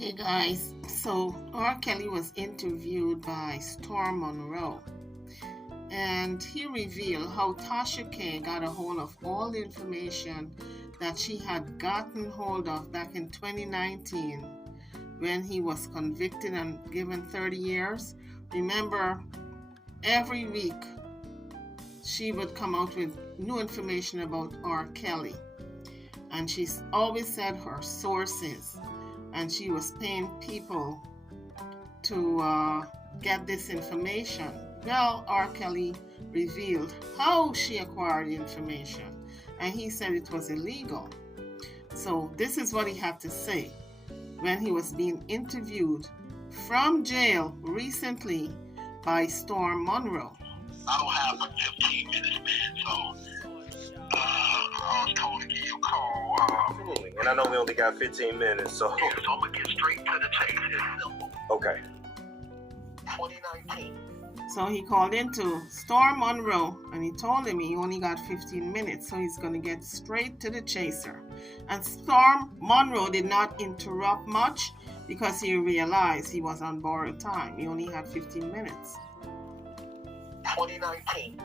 Hey guys, so R. Kelly was interviewed by Storm Monroe, and he revealed how Tasha K got a hold of all the information that she had gotten hold of back in 2019 when he was convicted and given 30 years. Remember, every week she would come out with new information about R. Kelly, and she always said her sources. And she was paying people to get this information. Well, R. Kelly revealed how she acquired the information, and he said it was illegal. So this is what he had to say when he was being interviewed from jail recently by Storm Monroe. I don't have but 15 minutes, man, so I was told to give you a call. And I know we only got 15 minutes, so... Yeah, so I'm going to get straight to the chase. It's simple. Okay. 2019. So he called into Storm Monroe and he told him he only got 15 minutes, so he's going to get straight to the chaser. And Storm Monroe did not interrupt much because he realized he was on borrowed time. He only had 15 minutes. 2019.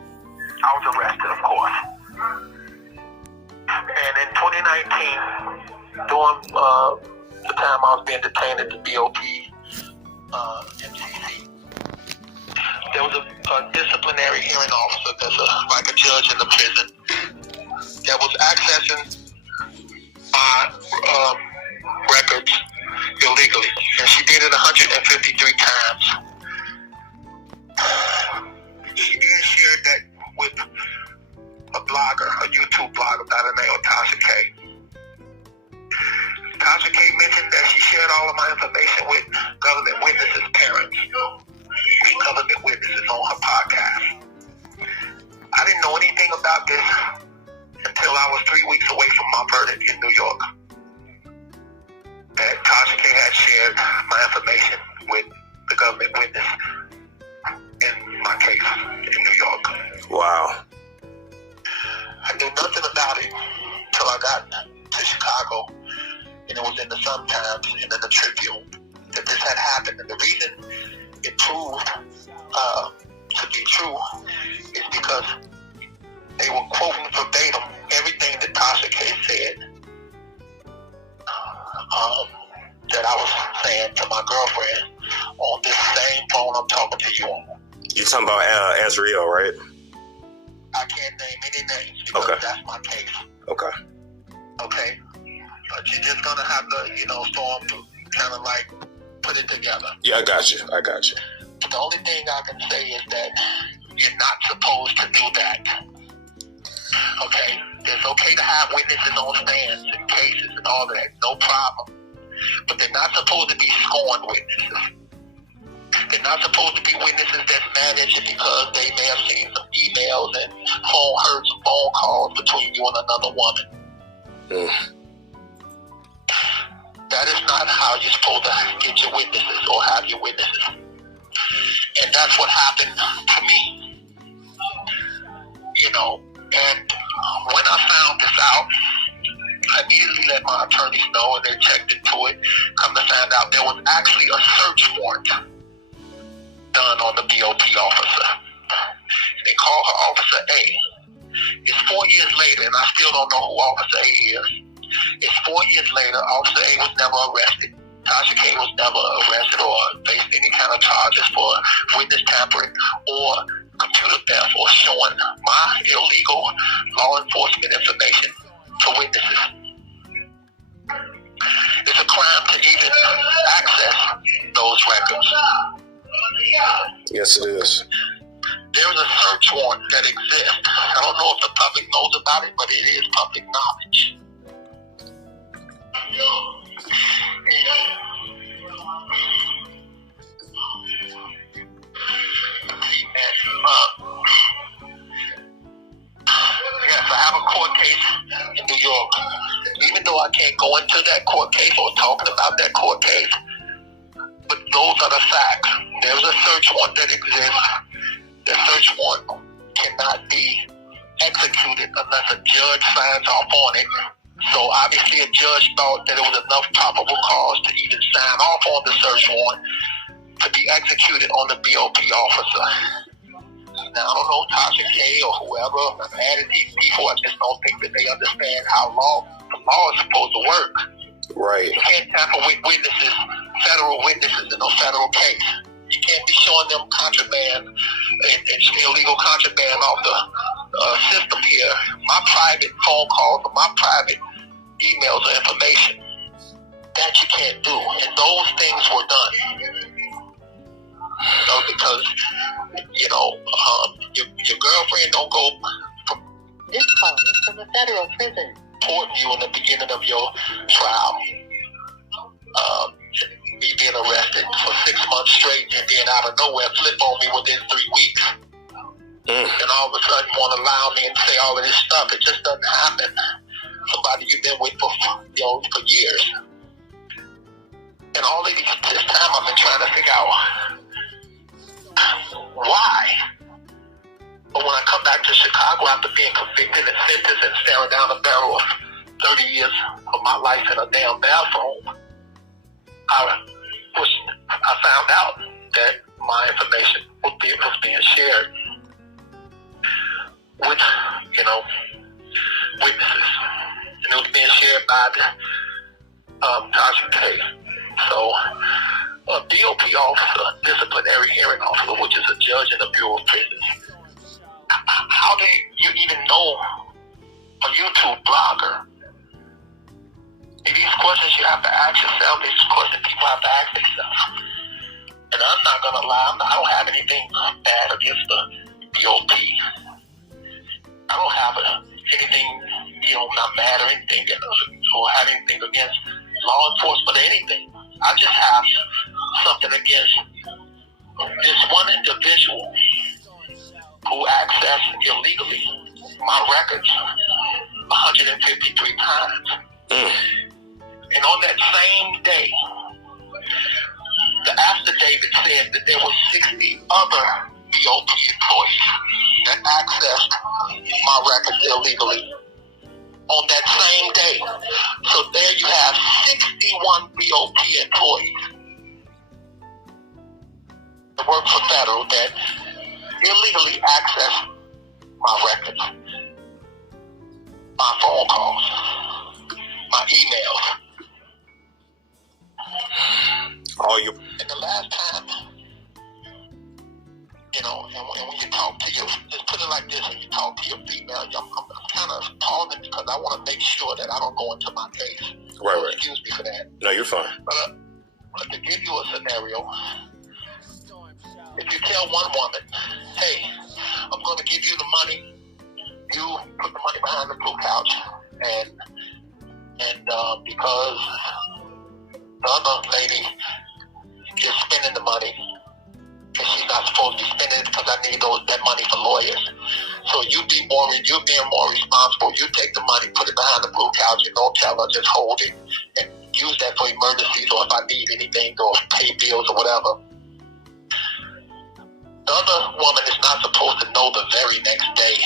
I was arrested, of course. And in 2019, during the time I was being detained at the BOP MCC, there was a disciplinary hearing officer that's like a judge in the prison that was accessing my records illegally. And she did it 153 times. She did share that with a blogger, a YouTube blogger by the name of Tasha K. Tasha K mentioned that she shared all of my information with government witnesses' parents and government witnesses on her podcast. I didn't know anything about this until I was 3 weeks away from my verdict in New York. That Tasha K had shared my information with the government witness in my case in New York. Wow. I knew nothing about it until I got to Chicago, and it was in the Sun-Times and in the Tribune that this had happened. And the reason it proved to be true is because they were quoting verbatim everything that Tasha K said that I was saying to my girlfriend on this same phone I'm talking to you on. You're talking about Azriel, right? I can't name any names because that's my case. Okay. Okay? But you're just going to have to, Storm to kind of like put it together. Yeah, I got you. The only thing I can say is that you're not supposed to do that. Okay? It's okay to have witnesses on stands and cases and all that. No problem. But they're not supposed to be scorned witnesses. They're not supposed to be witnesses that's mad at you because they may have seen some emails and heard some phone calls between you and another woman. That is not how you're supposed to get your witnesses or have your witnesses. And that's what happened to me. And when I found this out, I immediately let my attorneys know and they checked into it. Come to find out there was actually a search warrant done on the BOP officer. They call her Officer A. It's 4 years later, and I still don't know who Officer A is. It's 4 years later, Officer A was never arrested. Tasha K was never arrested or faced any kind of charges for witness tampering or computer theft or showing my illegal law enforcement information to witnesses. It's a crime to even access those records. Yes, it is. There is a search warrant that exists. I don't know if the public knows about it, but it is public knowledge. Yes, I have a court case in New York. Even though I can't go into that court case or talking about that court case, but those are the facts. There's a search warrant that exists. The search warrant cannot be executed unless a judge signs off on it. So obviously a judge thought that it was enough probable cause to even sign off on the search warrant to be executed on the BOP officer. Now, I don't know Tasha K or whoever added these people. I just don't think that they understand how the law is supposed to work. Right. You can't tamper with witnesses, federal witnesses in a federal case. You can't be showing them contraband and illegal contraband off the system here. My private phone calls or my private emails or information. That you can't do. And those things were done. Because, your girlfriend don't go from this call is from a federal prison. Reporting you in the beginning of your trial. Me being arrested for 6 months straight and then out of nowhere flip on me within 3 weeks. And all of a sudden want to allow me and say all of this stuff. It just doesn't happen. Somebody you've been with for years. And all of this time I've been trying to figure out why. But when I come back to Chicago after being convicted and sentenced and staring down the barrel of 30 years of my life in a damn bathroom, I found out that my information was being shared with, witnesses. And it was being shared by the Tasha K. So, a DOP officer, disciplinary hearing officer, which is a judge in the Bureau of Prisons. How do you even know a YouTube blogger? These questions you have to ask yourself, these questions people have to ask themselves. And I'm not going to lie, I don't have anything bad against the BOP. I don't have anything, not mad or anything, or have anything against law enforcement or anything. I just have something against this one individual who accessed illegally my records 153 times. And on that same day, the affidavit said that there were 60 other BOP employees that accessed my records illegally on that same day. So there you have 61 BOP employees that work for federal that illegally access my records, my phone calls, my emails. And the last time, and when you talk to your, just put it like this, when you talk to your female, I'm kind of pausing because I want to make sure that I don't go into my case. Right. Excuse me for that. No, you're fine. But to give you a scenario, if you tell one woman, hey, I'm going to give you the money, you put the money behind the blue couch, and because the other lady is spending the money, and she's not supposed to be spending it because I need that money for lawyers. So you're being more responsible. You take the money, put it behind the blue couch, and don't tell her, just hold it and use that for emergencies or if I need anything or pay bills or whatever. The other woman is not supposed to know the very next day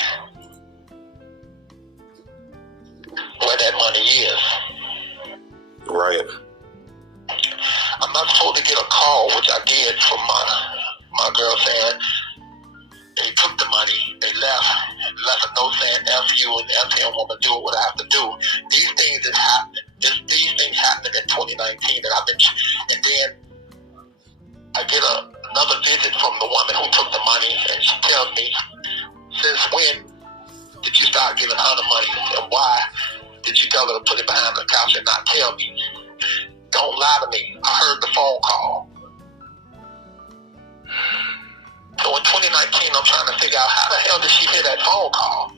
where that money is. Right. I'm not supposed to get a call, which I did from my girl saying they took the money, they left a note saying F you and F him, I'm gonna do what I have to do. These things is happening. These things happened in 2019, and then I get another visit from the woman who took the money, and she tells me, since when did you start giving her the money, and why did you tell her to put it behind the couch and not tell me? Don't lie to me. I heard the phone call. So in 2019, I'm trying to figure out how the hell did she hear that phone call?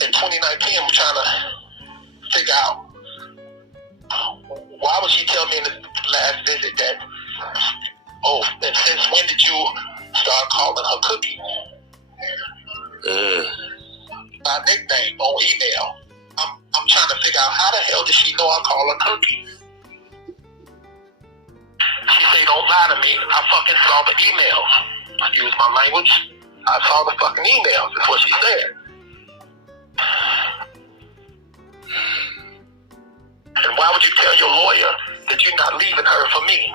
In 2019, I'm trying to figure out why would she tell me in the last visit that, and since when did you start calling her Cookie? My nickname on email. I'm trying to figure out how the hell did she know I call her Cookie? She say, don't lie to me. I fucking saw the emails. Excuse my language. I saw the fucking emails. That's what she said. And why would you tell your lawyer that you're not leaving her for me.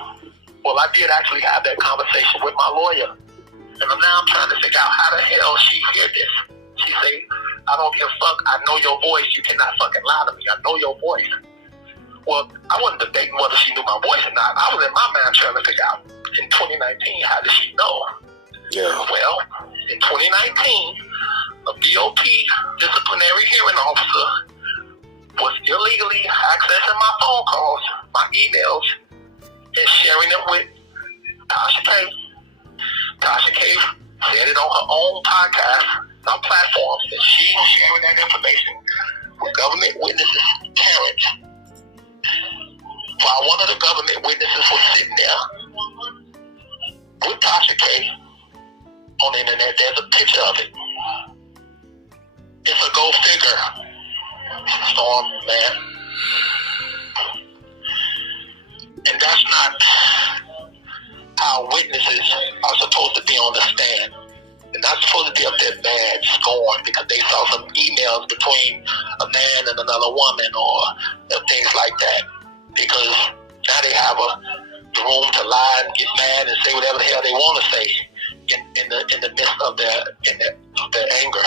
Well, I did actually have that conversation with my lawyer. And now I'm trying to figure out how the hell she hear this. She say, I don't give a fuck. I know your voice. You cannot fucking lie to me. I know your voice. Well, I wasn't debating whether she knew my voice or not. I was in my mind trying to figure out, in 2019, how did she know? Yeah. Well, in 2019, a BOP disciplinary hearing officer was illegally accessing my phone calls, my emails, and sharing them with Tasha K. Tasha K said it on her own podcast, on platforms, that she was sharing that information with government witnesses, Terrence. While one of the government witnesses was sitting there with Tasha K on the internet, there's a picture of it. It's a go figure, Storm, man. And that's not how witnesses are supposed to be on the stand. They're not supposed to be up there mad, scorned, because they saw some emails between a man and another woman or things like that. Because now they have the room to lie and get mad and say whatever the hell they want to say in the midst of their anger.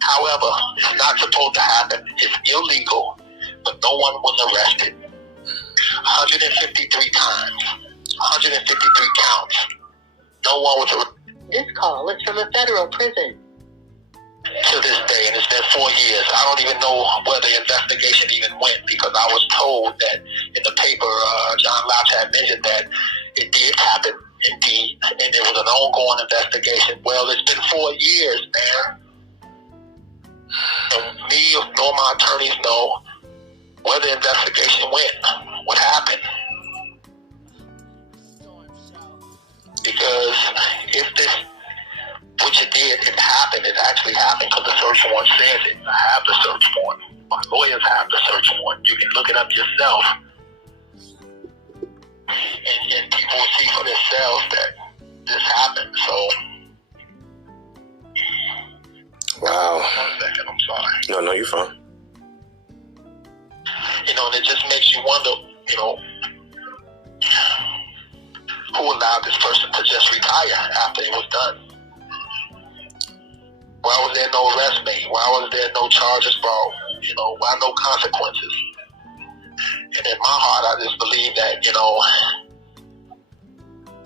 However, it's not supposed to happen. It's illegal, but no one was arrested. 153 times, 153 counts. No one was arrested. This call is from a federal prison. To this day, and it's been 4 years. I don't even know where the investigation even went, because I was told that in the paper, John Lodge had mentioned that it did happen indeed, and there was an ongoing investigation. Well, it's been 4 years, man. And me nor my attorneys know where the investigation went, what happened. Because if this, which it did, it happened, it actually happened, because the search warrant says it. I have the search warrant. My lawyers have the search warrant. You can look it up yourself. And people will see for themselves that this happened. So, Wow. 1 second, I'm sorry. No, you're fine. And it just makes you wonder, who allowed this person to just retire after it was done? Why was there no arrest made? Why was there no charges brought? Why no consequences? And in my heart, I just believe that,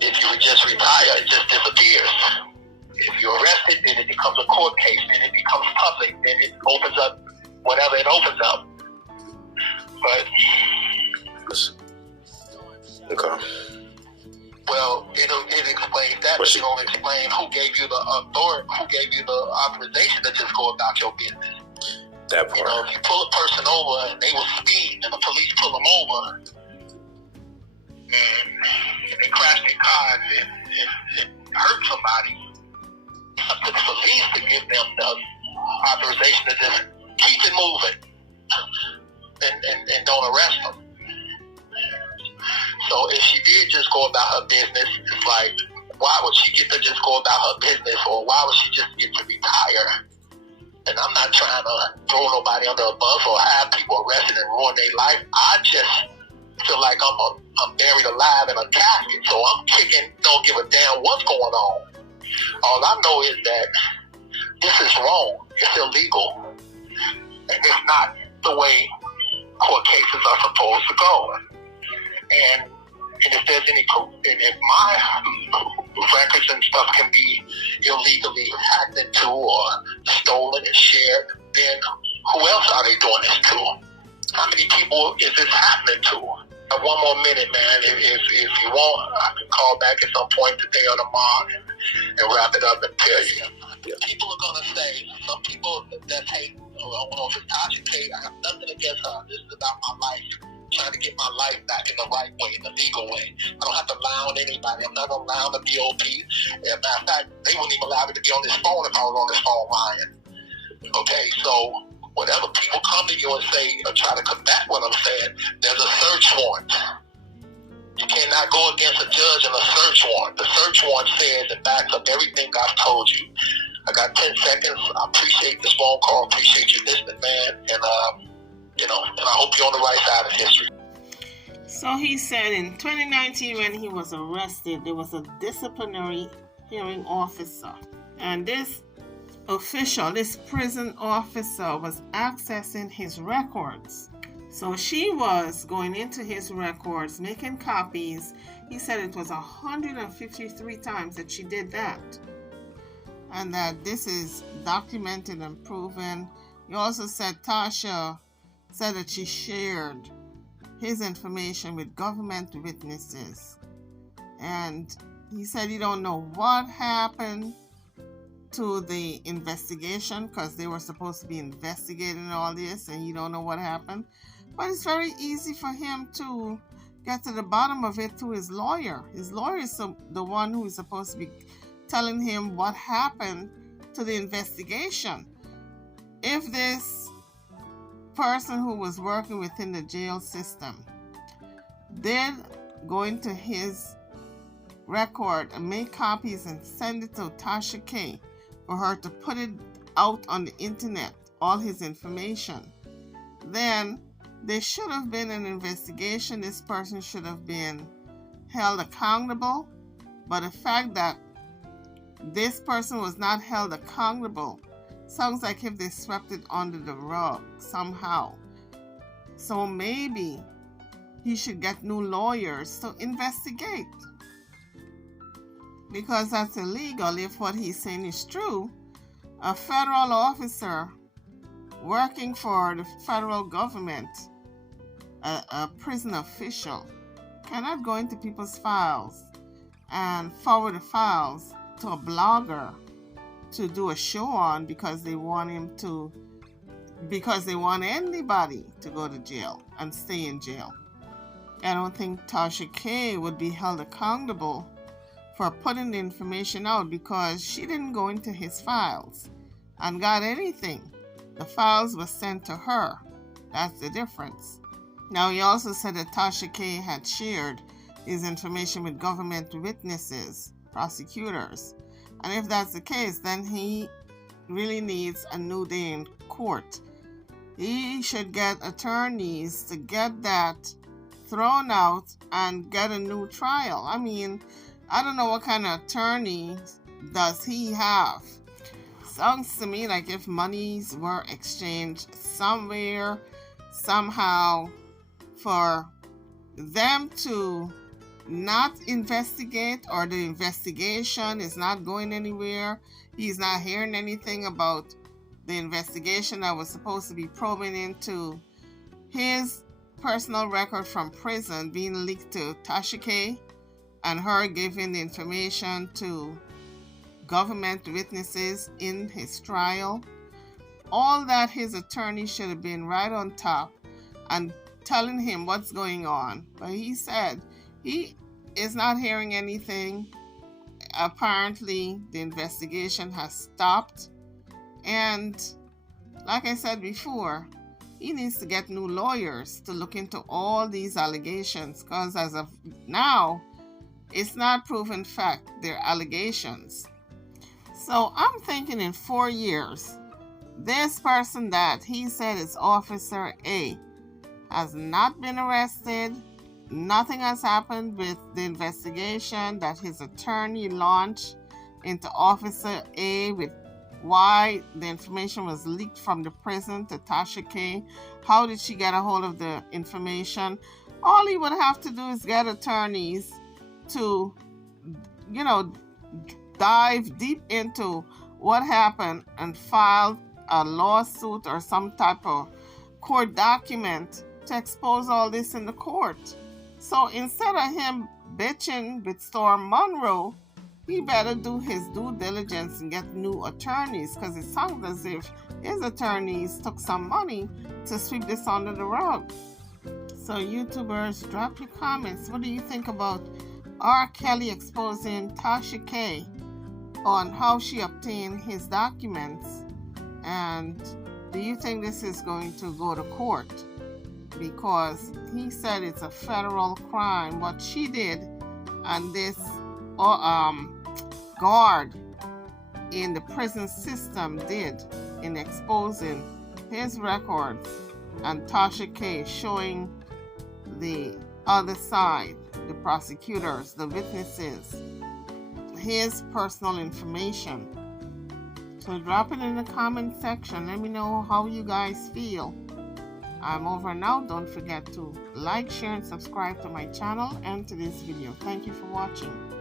if you just retire, it just disappears. If you're arrested, then it becomes a court case, then it becomes public, then it opens up whatever it opens up. But, Okay. well, it explains that, but it don't explain who gave you the authority, who gave you the authorization to just go about your business. That part. If you pull a person over and they were speeding and the police pull them over and they crash their car and hurt somebody, it's up to the police to give them the authorization to just keep it moving and don't arrest them. So if she did just go about her business, it's like, why would she get to just go about her business, or why would she just get to retire? And I'm not trying to throw nobody under a bus or have people arrested and ruin their life. I just feel like I'm buried alive in a casket, so I'm kicking, don't give a damn what's going on. All I know is that this is wrong. It's illegal. And it's not the way court cases are supposed to go. And if there's any, and if my records and stuff can be illegally hacked into or stolen and shared, then who else are they doing this to? How many people is this happening to? One more minute, man. If you want, I can call back at some point today or tomorrow and wrap it up and tell you. People are going to say, some people that hate, I don't know if it's Tasha K, I have nothing against her. This is about my life. Trying to get my life back in the right way, in the legal way. I don't have to lie on anybody. I'm not going to lie on the BOP. As a matter of fact, they wouldn't even allow me to be on this phone if I was on this phone lying. Okay, so whenever people come to you and say, or try to combat what I'm saying, there's a search warrant. You cannot go against a judge in a search warrant. The search warrant says and backs up everything I've told you. I got 10 seconds. I appreciate this phone call. Appreciate you listening, man. And I hope you're on the right side of history. So he said in 2019 when he was arrested, there was a disciplinary hearing officer. And this official, this prison officer, was accessing his records. So she was going into his records, making copies. He said it was 153 times that she did that. And that this is documented and proven. He also said Tasha said that she shared his information with government witnesses. And he said he don't know what happened to the investigation because they were supposed to be investigating all this and you don't know what happened. But it's very easy for him to get to the bottom of it through his lawyer. His lawyer is the one who is supposed to be telling him what happened to the investigation. If this person who was working within the jail system did go into his record and make copies and send it to Tasha K for her to put it out on the internet, all his information, then there should have been an investigation. This person should have been held accountable. But the fact that this person was not held accountable sounds like if they swept it under the rug somehow. So maybe he should get new lawyers to investigate. Because that's illegal if what he's saying is true. A federal officer working for the federal government, a prison official, cannot go into people's files and forward the files to a blogger to do a show on because they want anybody to go to jail and stay in jail. I don't think Tasha K would be held accountable for putting the information out because she didn't go into his files and got anything. The files were sent to her. That's the difference. Now, he also said that Tasha K had shared his information with government witnesses, prosecutors. And if that's the case, then he really needs a new day in court. He should get attorneys to get that thrown out and get a new trial. I mean, I don't know what kind of attorney does he have. Sounds to me like if monies were exchanged somewhere, somehow, for them to not investigate, or the investigation is not going anywhere. He's not hearing anything about the investigation that was supposed to be probing into his personal record from prison being leaked to Tasha K, and her giving the information to government witnesses in his trial. All that his attorney should have been right on top and telling him what's going on. But he said he is not hearing anything. Apparently, the investigation has stopped. And like I said before, he needs to get new lawyers to look into all these allegations because as of now, it's not proven fact. They're allegations. So I'm thinking in 4 years, this person that he said is Officer A has not been arrested. Nothing has happened with the investigation that his attorney launched into Officer A with why the information was leaked from the prison to Tasha K. How did she get a hold of the information? All he would have to do is get attorneys to, dive deep into what happened and file a lawsuit or some type of court document to expose all this in the court. So instead of him bitching with Storm Monroe, he better do his due diligence and get new attorneys because it sounds as if his attorneys took some money to sweep this under the rug. So YouTubers, drop your comments. What do you think about R. Kelly exposing Tasha K on how she obtained his documents? And do you think this is going to go to court? Because he said it's a federal crime what she did, and this guard in the prison system did in exposing his records and Tasha K showing the other side, the prosecutors, the witnesses, his personal information. So drop it in the comment section. Let me know how you guys feel. I'm over now. Don't forget to like, share, and subscribe to my channel and to this video. Thank you for watching.